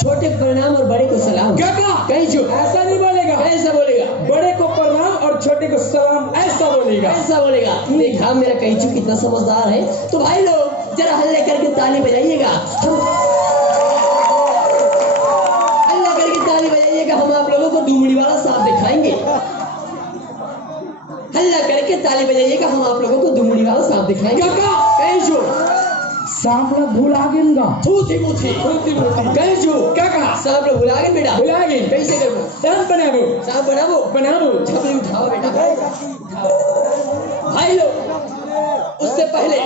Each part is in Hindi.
छोटे को प्रणाम और बड़े को सलाम। कहीं जो ऐसा नहीं बोलेगा, ऐसा बोलेगा। बड़े को प्रणाम और छोटे को सलाम ऐसा बोलेगा, ऐसा बोलेगा। देखा मेरा कैचू कितना समझदार है। तो भाई लोग जरा हल्ले करके ताली बजाइएगा, हल्ला करके ताली बजाइएगा। हम आप लोगों को दुमड़ी वाला सांप दिखाएंगे। हल्ला करके ताली बजाइएगा, हम आप लोगों को दुमड़ी वाला सांप दिखाएंगे। कैचू सांप लोग भूला गिनगा, थूथी मुथी कैचू सांप लोग भुला गए बेटा, भुला गए। कैसे करो? सांप बनाबो, सांप बनाबो, बनाबो। छपरी उठाओ बेटा, भाई लोग। उससे पहले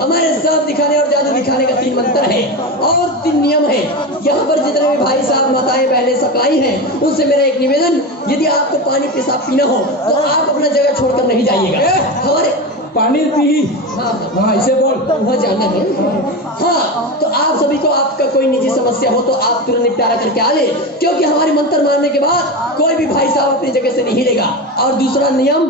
हमारे सांप दिखाने और जादू दिखाने का 3 मंत्र है और 3 नियम है। यहाँ पर जितने भी भाई साहब माताएं बहनें सब आई हैं, उनसे मेरा एक निवेदन, यदि आपको पानी पेशाब पीना हो तो आप अपना जगह छोड़कर नहीं जाइएगा। हमारे पानी पी, हाँ ऐसे बोल, वहाँ जाना है। हाँ, तो आप सभी को आपका कोई निजी समस्या हो तो आप तुरंत निपटारा करके आ ले, क्योंकि हमारे मंत्र मारने के बाद कोई भी भाई साहब अपनी जगह से नहीं हिलेगा। और दूसरा नियम,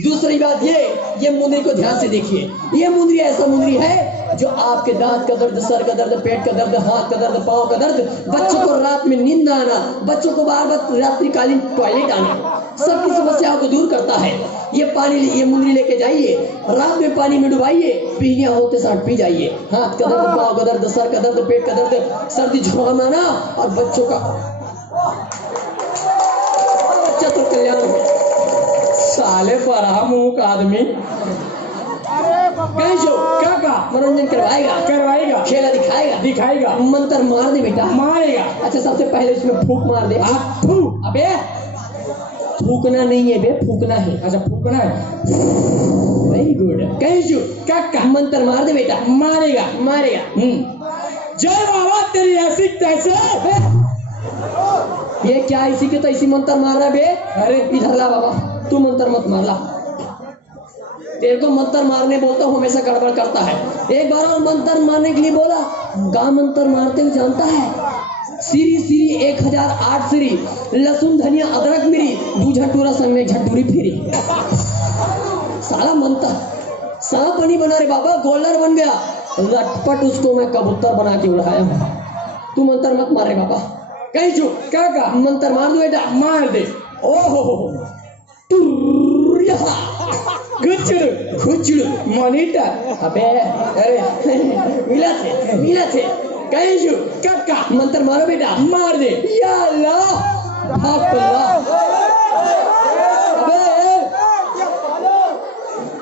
दूसरी बात ये मुंदरी को ध्यान से देखिए। ये मुंदरी ऐसा मुंदरी है जो आपके दांत का दर्द, सर का दर्द, पेट का दर्द, हाथ का दर्द, पाँव का दर्द, बच्चों को रात में नींद आना, बच्चों को बार बार रात्रिकालीन टॉयलेट आना, सबकी समस्याओं को दूर करता है। ये मुंदरी लेके जाइए, रात में पानी में डुबाइए, पीलियां होते साथ पी जाइए। हाथ का दर्द, पाँव का दर्द, सर का दर्द, पेट का दर्द, सर्दी जुकाम आना और बच्चों का बच्चा तो कल्याण हो। साले परा मुंह का आदमी कैसो का मनोरंजन करवाएगा, खेला दिखाएगा, मंत्र मार दे बेटा, मारेगा। अच्छा सबसे पहले इसमें फूक मार दे। अबे थूकना नहीं है बे, फूकना है। अच्छा फूकना है, वेरी गुड। कैसो का मंत्र मार दे बेटा, मारेगा। जय बाबा तेरी ऐसी तैसे। ये क्या इसी के तो इसी मंत्र मार रहा बे? अरे इधर ला बाबा, तू मंत्र मत मार ला, तेरे को मंत्र मारने बोलता हूँ हमेशा गड़बड़ करता है। एक बार और मंत्र मारने के लिए बोला, का मंत्र मारते हुए जानता है? सीरी 1008 सीरी, लहसुन धनिया अदरक मिरी, 2 झटूरा संग में झटूरी फिरी। साला मंत्र सांप नहीं बना रे बाबा, गोलर बन गया। लटपट उसको मैं कबूतर बना के उड़ाया हूँ। तू मंत्र मत मारे बाबा। कहीं चुप का मंत्र मार दो बेटा, मार दे। ओहो खुचड़ मॉनिटर। अबे अरे मिला थे कहीं जो का मंत्र मारो बेटा, मार दे। या अल्लाह अबे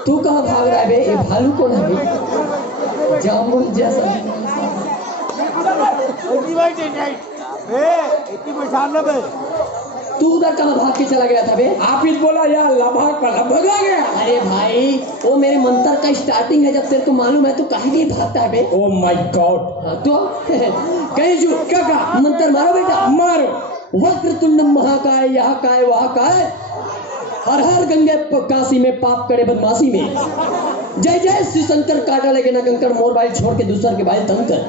तू कहाँ भाग रहा है बे? ये भालू कौन है बे? जामुन जैसा। तू उधर कहाँ भाग के चला गया था बे? आप ही बोला यार भगा गया। अरे भाई वो मेरे मंत्र का स्टार्टिंग है, जब तेरे को मालूम है तो काहे के भागता है बे? Oh my God. तो कहीं जो का मंत्र मारो बेटा, मारो। वक्रतुंड महाकाय, यहाँ काय वहाँ काय, हर हर गंगे काशी में, पाप करे बदमाशी में। जय जय श्री शंकर, काटा लगे ना कंकर, मोर बाइल छोड़ के दूसर के बाइल तंकर।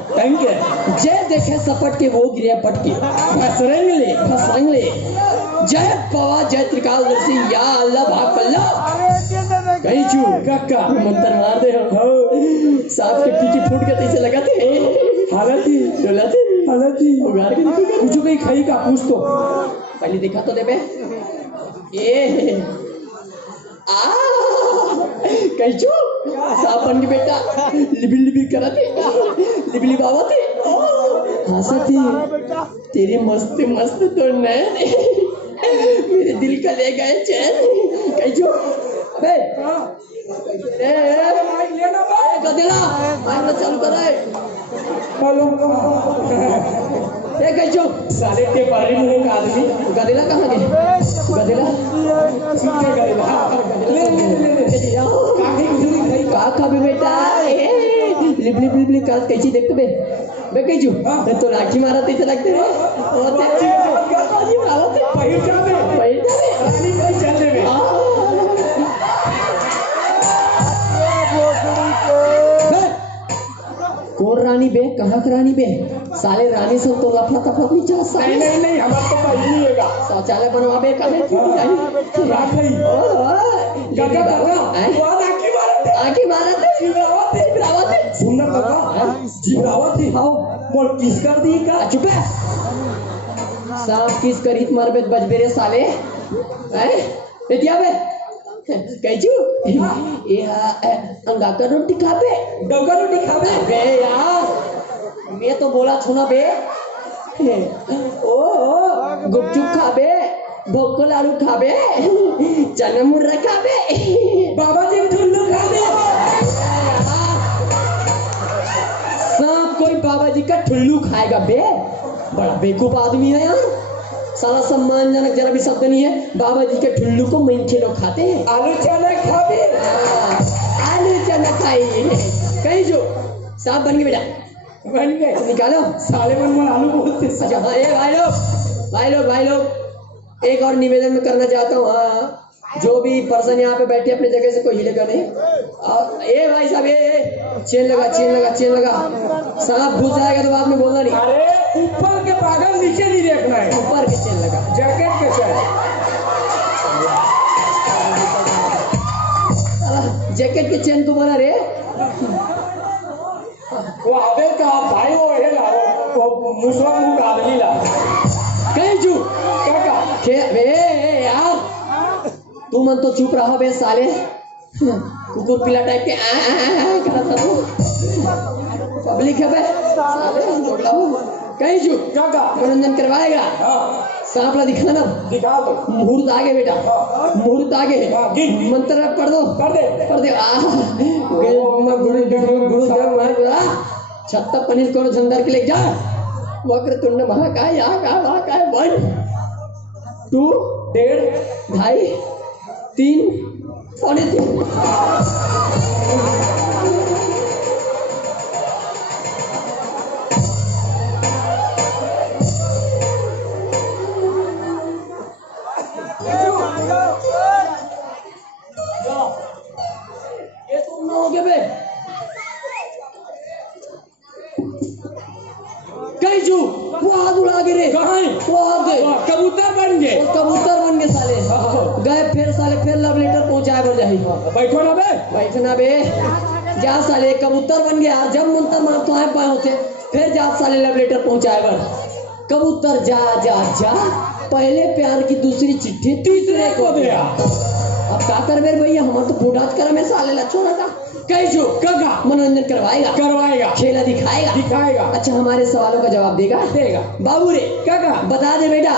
जय देखे सपट के वो गिरे पटके, फसरेंगले। जय पवा जय त्रिकालदर्शी, या अल्लाह भाग पल्ला। कहीं चू का मंत्र मार दे हो। सांप के पीछे फूट के तैसे लगाते हैं, हालती उगार के देखो, पूछो कहीं खाई का पूछ तो पहले देखा तो दे बे। ये कैचू सांप बन के बेटा लिबी कराते, लिबली बाबा थे, हंसते तेरे मस्त मस्त तो नैन मेरे दिल का ले गए चैन। कैचू अबे गदेला मारना चालू कर रहा है। हेलो ए कैचू साले के बारे में एक आदमी गदेला कहाँ गए गदेला सीखे गए ले ले ले काकी गुजरी गई का खाबे बेटा लिप लिप लिप लिप का कैची देखते बे कैचू तो लाठी मारा तो लगते रे होते लाठी मारा तो पहिर जावे रानी कोई चल देवे कौन रानी बे कहाँ की रानी बे साले रानी से तो लफड़ा तफड़ा नहीं चला साले नहीं हमारा तो पहिरेगा शौचालय बनवा बे कहाँ रात नहीं काका काका आके मारा थे जिब्रावत थे सुनना काका जिब्रावत थी आओ बोल किस कर दी का चुप है सांप किस करीत मर बे बजबे रे साले हैं बेटिया बे कैचू ये अंगा का रोटी खा बे डोका रोटी खावे बे यार मैं तो बोला छूना बे ओ गुपचुप खा बे भोकल आलू खा बे चना मुर्रा खा बे बाबा जी ठुल्लू खावे सब कोई बाबा जी का ठुल्लू खाएगा बे बड़ा बेवकूफ आदमी है यार साला सम्मानजनक जरा भी शब्द नहीं है बाबा जी के ठुल्लू को मनखे लोग खाते हैं आलू चना खावे आलू चना खाइए कहीं जो साहब बन गए बेटा बन गए निकालो साले मन आलू बोलते अच्छा हाँ ये भाई लोग एक और निवेदन में करना चाहता हूँ हाँ जो भी पर्सन यहाँ पे बैठे अपनी जगह से कोई हिलेगा नहीं ए भाई साहब ये चेन लगा सांप घुस जाएगा तो बाद में बोलना नहीं अरे ऊपर के पागल नीचे नहीं देखना है ऊपर के चेन लगा जैकेट के चल जैकेट के चेन को बोला रे वो आवे का भाई वो है ला वो मुसलमान आदमी ला कहीं जू काका बे यार तू मन तो चुप रहा बे साले कुकुर पिला टाइप के करता तू पब्लिक है बे साले कहीं जू काका मनोरंजन करवाएगा हाँ सांप ला दिखाना दिखा दो मुहूर्त आगे बेटा मुहूर्त आगे हाँ, गिन। मंत्र कर दो कर दे छत्ता पनीर को झंडर के ले जा वक्रतुंड महाकाय महाकाय 1 2 1.5 2.5 3 3.5 ये तुम ना हो गए बे कहीं जू वो आग उड़ा के रे कहाँ है? वो आग गए कबूतर बन गए और कबूतर बन गए साले गए फिर साले फिर लव लेटर पहुंचाए बर जाही बैठो ना बे बैठना बे जा साले कबूतर बन गया जब मंत्र मार तो आए पाए होते फिर जा साले लव लेटर पहुंचाए बर कबूतर जा जा जा पहले प्यार की दूसरी चिट्ठी तीसरे को दिया अब क्या कर मेरे भैया हम तो बूढ़ाज कर में साले लच्छोड़ा था कहीं जो काका मनोरंजन करवाएगा खेला दिखाएगा अच्छा हमारे सवालों का जवाब देगा बाबू रे काका बता दे बेटा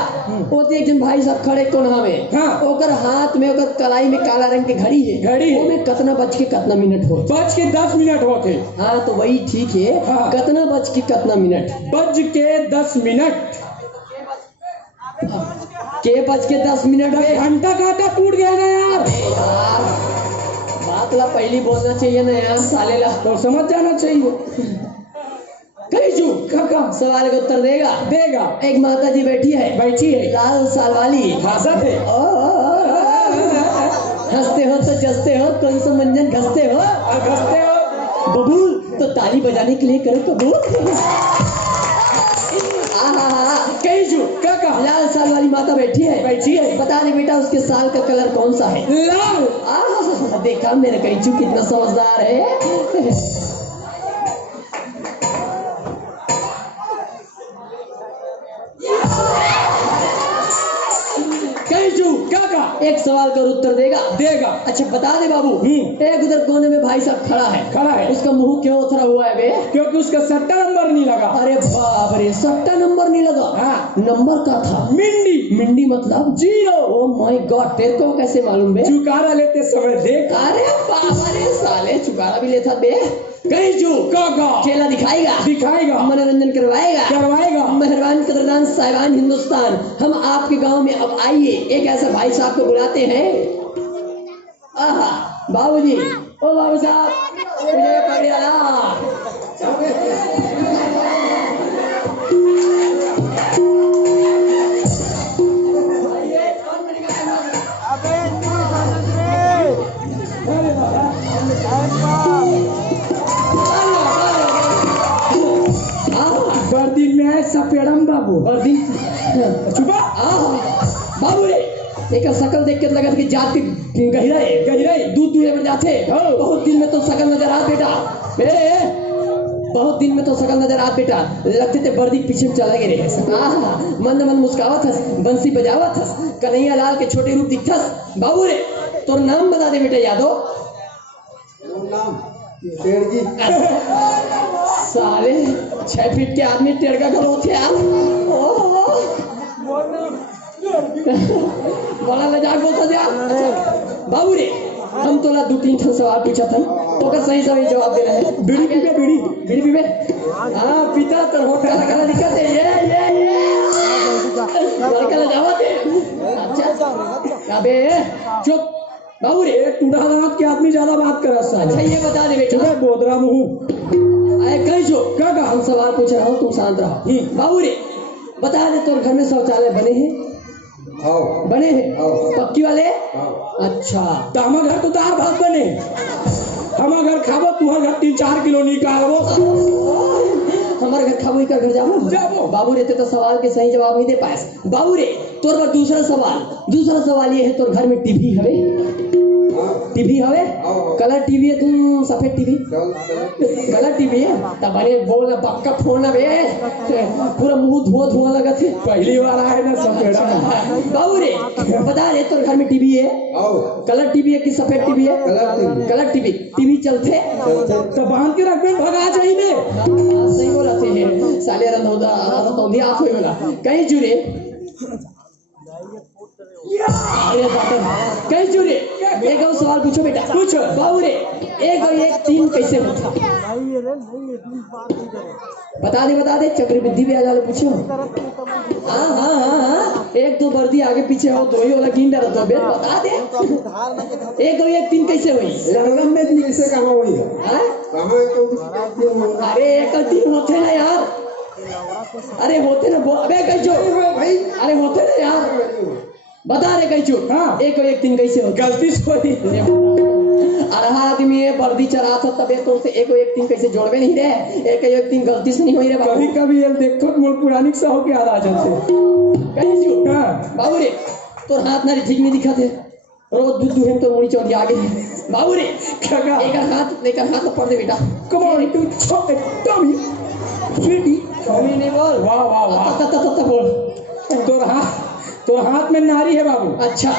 ओते एक जन भाई साहब खड़े कोनहा में हाँ। ओकर हाथ में ओकर कलाई में काला रंग के घड़ी है वो में कितना बज के कितना मिनट हो बज के 10 मिनट होते हाँ तो वही ठीक है हाँ। कितना बज के कितना मिनट बज के 10 मिनट के बज के 10 मिनट है घंटा काटा टूट गया ना यार यार बात ला पहली बोलना चाहिए ना यार साले ला तो समझ जाना चाहिए कहीं जू काका सवाल का उत्तर देगा एक माता जी बैठी है लाल साल वाली भाषा थे हंसते हो तो जसते हो कौन सा मंजन घसते हो घसते हो बबूल तो ताली बजाने के लिए करो कबूल कहीं जू काका लाल साल वाली माता बैठी है बता दे बेटा उसके साल का कलर कौन सा है लाल देखा मेरा कैचू कितना समझदार है कैचू काका एक सवाल का उत्तर देगा अच्छा बता दे बाबू एक उधर कोने में भाई साहब खड़ा है उसका उसका मुंह क्यों उथरा हुआ है बे क्योंकि उसका 70 नंबर नहीं लगा अरे बाप रे ये सट्टा नंबर नहीं लगा। हाँ। नंबर का था मिंडी। मिंडी मतलब 0। ओ माय गॉड, तेरे को कैसे मालूम बे? चुकारा लेते समय देख। अरे बाबा रे साले, चुकारा भी लेता बे। कहीं जो काका खेला दिखाएगा, दिखाएगा, मनोरंजन करवाएगा, करवाएगा। मेहरबान कदरदान साहिबान हिंदुस्तान, हम आपके गांव में अब आइए एक ऐसा भाई साहब को बुलाते हैं। आहा बाबूजी, ओ बाबू साहब मुझे पकड़िया। वर्दी में है सफेदम बाबू। वर्दी चुपा। बाबू रे, एक शकल देख के लगा कि जात की गहराई दूध दूहे में जाते। बहुत दिन में तो शकल नजर आ बेटा, बहुत दिन में तो शकल नजर आ बेटा। लगते थे वर्दी पीछे में चला गए। मन मन मुस्कावत हस, बंसी बजावत हस, कन्हैया लाल के छोटे रूप दिखथस। बाबू रे, तोर नाम बता दे बेटा यादव। साले 6 फीट के आदमी टेढ़ का खलो थे यार। बड़ा लजाक बोलता था यार। बाबू रे, हम तोला 2-3 ठन सवाल पूछा था, ओकर सही जवाब दे रहे हैं। बीड़ी पीबे, बीड़ी पीबे। हाँ पिता तो होटल लगा दिक्कत है। ये लड़का लजावत है। अच्छा अबे चुप बाबू रे, टूटा दांत के आदमी ज्यादा बात कर रहा है। अच्छा ये बता दे बेटा, बोदरा मुंह। अरे कहीं जो काका हम सवाल पूछ रहा हूँ, तुम शांत रहो। बाबू रे बता दे, तोर घर में शौचालय बने हैं? बने हैं पक्की वाले? अच्छा तो हम घर तो तार भात बने, हम घर खाबो, तुहर घर 3-4 किलो निकालबो। हमारे घर खाबो, इकर घर जाबो। बाबू रे तो सवाल के सही जवाब नहीं दे पाए। बाबू रे तोर पर दूसरा सवाल ये है, तोर घर में टीवी हवे? टीवी हवे? कलर टीवी है तुम सफेद टीवी? कलर टीवी है तब बने बोल पक्का फोन बे, पूरा मुंह धुआं लगा थे। पहली बार आए ना सफेदा। बाबू रे बता दे, तोर घर में टीवी है? कलर टीवी है कि सफेद टीवी है? Colour TV. टीवी चलते तो बांध के रख भगा चाहिए। सही बोला थे साले रंधौदा रतौंधी आप होई बोला। कहीं जुरे कहीं जुरे एक और सवाल पूछो बेटा। पूछो बाबू रे, 1 और 1 3 कैसे होता? बता दे चक्रवृद्धि ब्याज वाले पूछो। हाँ 1 2 वर्दी आगे पीछे हो, 2 ही वाला गिन डर तो बेटा बता दे। 1 और 1 3 कैसे हुई? लड़न में कैसे कहाँ हुई? अरे 1 और 3 होते ना यार, अरे होते ना। अबे कैचो भाई, अरे होते ना यार, बता रहे कैचो। हाँ 1 और 1 3 कैसे हो? गलती से हुई। अरहा आदमी ये वर्दी चरा था तबे तो उसे 1 और 1 3 कैसे जोड़वे नहीं रे? 1 और 1 3 गलती से नहीं हुई रे बाबू। कभी कभी ये देखो मोर पुरानी सा हो के आ जाते कैचो। हाँ बाबू रे तोर हाथ ना ठीक नहीं दिखा थे, रोज दूध दुहेम तो मुड़ी चौड़ी आगे बाबू रे। काका एक हाथ पड़ दे बेटा। कम ऑन टू छोटे टमी स्वीटी कमी नहीं बोल। वाह वाह वाह। तत बोल। तो हाथ में नारी है बाबू। अच्छा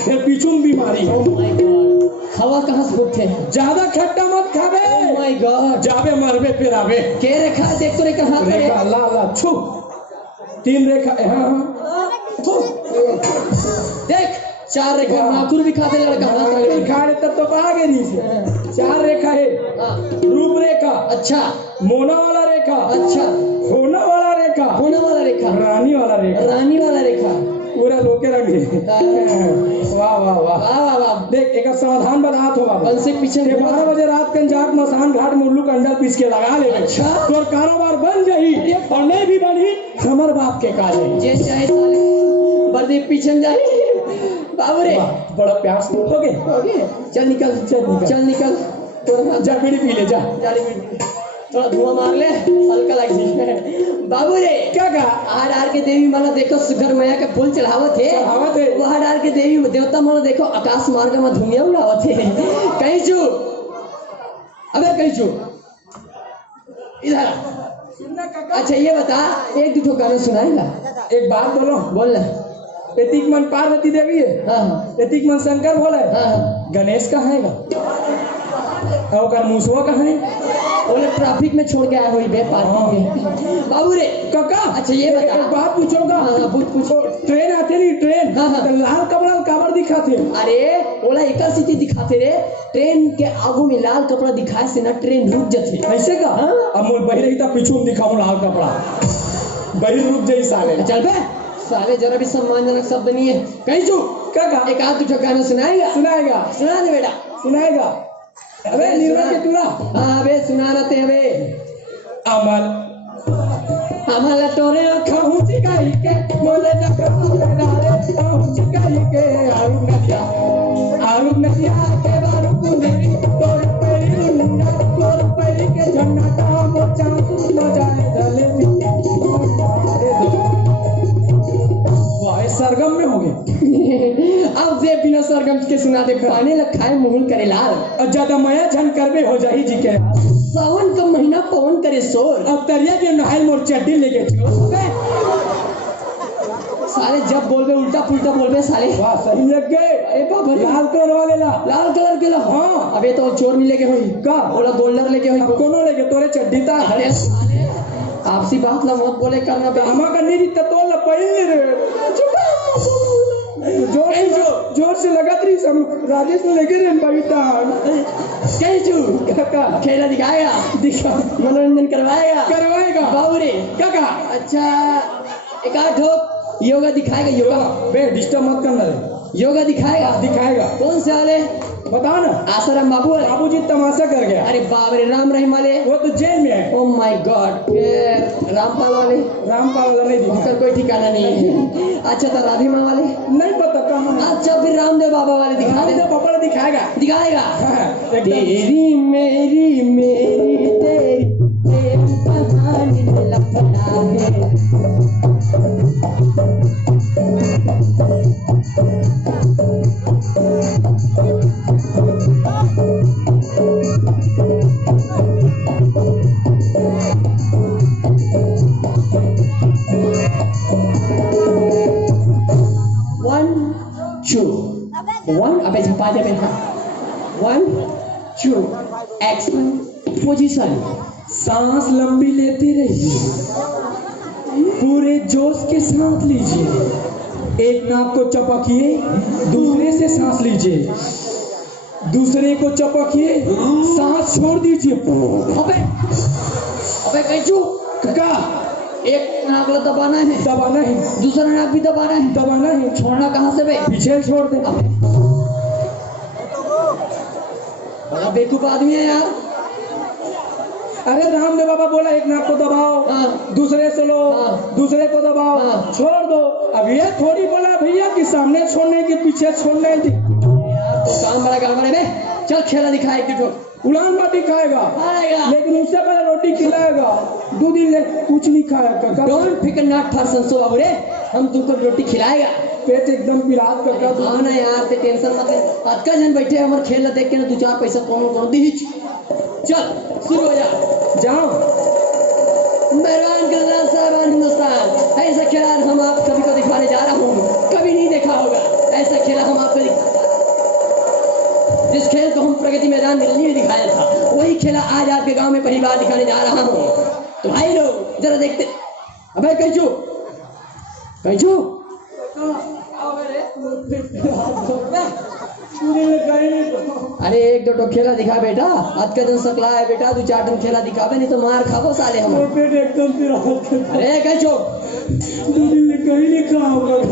फिर पीछू में बीमारी है। ओह माय गॉड, हवा कहाँ से उठते हैं? ज्यादा खट्टा मत खाबे। ओह माय गॉड, जाबे मरबे फिर आवे। के रेखा देख तो रेखा हाथ में रेखा ला ला छू 3 रेखा। हाँ देख 4 रेखा नाखून भी खाते लड़का हाथ में खा रहे तब तो आगे नहीं से 4 रेखा है। रूप रेखा, अच्छा मोना वाला रेखा, अच्छा होना वाला रेखा, होने वाला रेखा, रानी वाला रेखा, रानी वाला रेखा, पूरा लोके रंग है। वाह वाह वाह वाह वाह वाह। देख एक समाधान बनात हो बाबू। बंसी पीछे 12 बजे रात के जात मसान घाट मुर्लू का अंडा पीस के लगा ले। अच्छा तोर कारोबार बन जाही और नहीं भी बनी हमर बाप के काजे। जे चाहे साले वर्दी पीछे जाए। बाबू रे बड़ा प्यार से हो गए। चल निकल तोरा जा बीड़ी पी ले जा। थोड़ा धुआं मार ले, हल्का लग जाए। बाबू रे क्या कहा? हार के देवी मानो देखो सुगर मैया के फूल चढ़ावत है। वो हार के देवी देवता मानो देखो आकाश मार्ग में धुनिया उड़ावत है। कहीं चू अबे कहीं चू इधर। अच्छा ये बता, 1-2 गाना सुनाएगा? एक बात बोलो। बोल ना। एतिक मन पार्वती देवी है। हाँ एतिक मन शंकर भोला है। हाँ गणेश का है। और कर मुसवा कहाँ है? बोले ट्रैफिक में छोड़ के आया हुई बे पार्किंग में। बाबू रे काका अच्छा ये बता। एक बात पूछोगा? हाँ, पूछ। ट्रेन आते नहीं ट्रेन, हाँ, हाँ। तो लाल कपड़ा काबर दिखाते? अरे बोला एक सीटी दिखाते रे, ट्रेन के आगू में लाल कपड़ा दिखाए से ना ट्रेन रुक जाती। ऐसे का? हाँ। अब मोर बही रही था पीछू में दिखाऊं लाल कपड़ा, बही रुक जाई साले। चल बे साले, जरा भी सम्मानजनक शब्द नहीं है। कहीं चू काका एक आध तुझे गाना सुनाएगा? सुनाएगा सुना दे बेटा। सुनाएगा। अबे निर्मल के तुला हाँ बे सुनाना ते बे। अमल हमारा तोरे कहूँ चिकाई के बोले न कहूँ डाले कहूँ चिकाई के आरू नदिया के बारू कुंदरी तोर पेरी रुन्ना तोर पेरी के झन्ना टाम चांसू न जाए धले मिट्टी वाह सरगम में हो गए। अब जे बिना सरगम के सुना दे, पानी लखाए मुहुल करे लाल। और ज्यादा माया झन करबे हो जाही जी के सावन का महीना पवन करे शोर। अब तरिया के नहाई मोर चड्डी लेके चलो साले जब बोलबे उल्टा पुल्टा बोलबे साले। वाह सही लग गए। अरे बाबा लाल कलर वाले ला लाल कलर के ला। हाँ। अबे तो चोर मिले के होई का बोला गोल्डर लेके होई। अब कोनो लेके तोरे चड्डी ता अरे साले आपसी बात ला मत बोले करना बे। हमा का नहीं दिखता तो ला पहले रे जोर से लगा रही सब राजेश ने लेके रे बबीता कहीं चू काका खेला दिखाएगा, दिखा मनोरंजन करवाएगा बाबू रे। काका अच्छा एक आध ठोक योगा दिखाएगा। योगा बे डिस्टर्ब मत करना रे। योगा दिखाएगा। कौन से वाले बताओ ना। आसाराम बाबू वाले। बाबूजी तमाशा कर गया। अरे बाप रे राम रहीम वाले वो तो जेल में है। Oh my God. फिर रामपाल वाले? रामपाल वाला नहीं दिखा। उसका कोई ठिकाना नहीं है। अच्छा तो राधी माँ वाले? नहीं पता कहाँ। अच्छा फिर रामदेव बाबा वाले दिखा दे। रामदेव बाबा दिखाएगा। एकदम। तेरी मेरी मेरी तेरी तेरी कहानी में लफड़ा है। One, अबे झपा दे बेटा। 1 2 एक्शन पोजीशन। सांस लंबी लेते रहिए, पूरे जोश के साथ लीजिए। एक नाक को चपकिए, दूसरे से सांस लीजिए, दूसरे को चपकिए, सांस छोड़ दीजिए। अबे कैचू काका एक नाक ला दबाना है, दूसरा नाक भी दबाना है। छोड़ना कहाँ से बे? पीछे छोड़ दे। बड़ा बेवकूफ आदमी है यार। अरे रामदेव बाबा बोला एक नाक को दबाओ, दूसरे से लो, दूसरे को दबाओ, छोड़ दो। अब ये थोड़ी बोला भैया कि सामने छोड़ने की पीछे छोड़ने की। यार तो काम बड़ा गड़बड़ है बे। चल खेला दिखाए कि उड़ान बाटी खाएगा, लेकिन उससे पहले रोटी खिलाएगा। 2 दिन ले कुछ नहीं खाया काका। डोंट फिकर नॉट पर्सन सो बाबू रे, हम तुमको रोटी खिलाएगा। पेट एकदम पिरात काका। हाँ ना यार ते टेंशन मत ले। आज का जन बैठे हमारे खेल देख के ना 2-4 पैसा कोनो दीच। चल शुरू हो जाओ। मेहरबान गुजरात साहब हिंदुस्तान, ऐसा खेल हम आप सभी को दिखाने जा रहा हूँ। कभी नहीं देखा होगा ऐसा खेला हम आपको जिस खेल को हम प्रगति मैदान दिल्ली में दिखाया था, वही खेला आज आपके गांव में पहली बार दिखाने जा रहा हूँ। तो भाई लोग जरा देखते। अबे कैचू अरे 1-2 तो खेला दिखा बेटा। आज का दिन सकला है बेटा, 2-4 दिन खेला दिखावे नहीं तो मार खाबो साले हम। अरे कैचू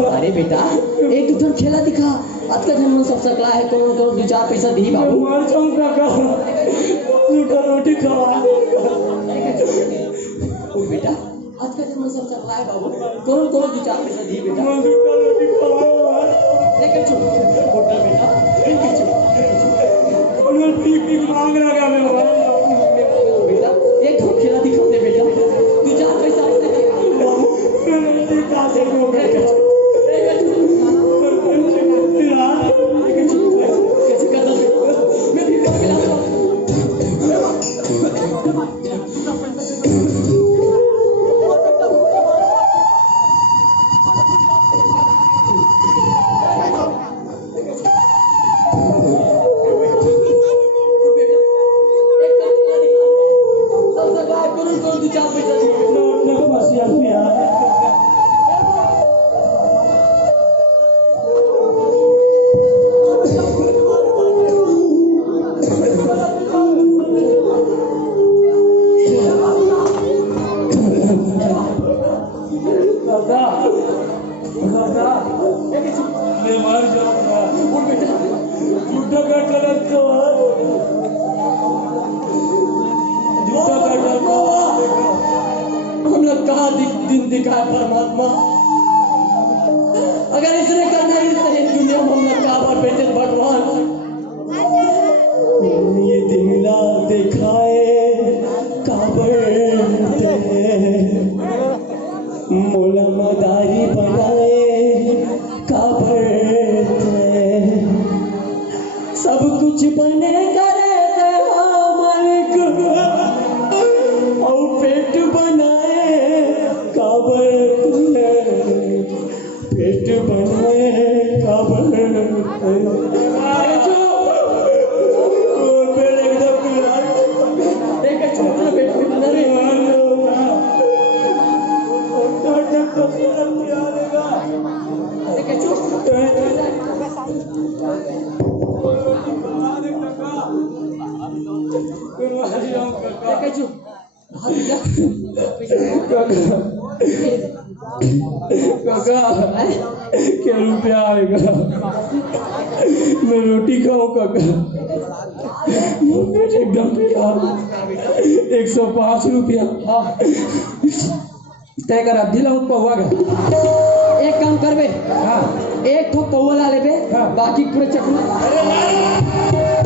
अरे बेटा 1-2 दिन खेला दिखा। आज का दिन सब सकला है, कौन 2-4 पैसा दी बाबू। रोटी खा बेटा आज का दिन सब सकला है बाबू, कौन 2-4 पैसा दी बेटा। होटल बेटा मांग लगा बेटा 1-2 खेला दिखा दे बेटा, 2-4 पैसा दादा दादा मैं मर जाऊंगा जूता काट लगता जूता काट हम लोग कहा दिन दिखाए परमात्मा, अगर इसने करना ही सही दुनिया में हम लोग कहा पर बेटे भगवान ये दिला दिखाए काबर मोला मदारी बनाए काबर सब कुछ बने करे मालिक और पेट बनाए काबर पेट बनाए काबर काका क्या रुपया आएगा मैं रोटी खाऊं काका एकदम 105 रुपया तय कर अब दिलाऊं पौवा का एक काम करबे, हाँ एक ठो पौवा ला लेबे, हाँ। बाकी पूरे चकना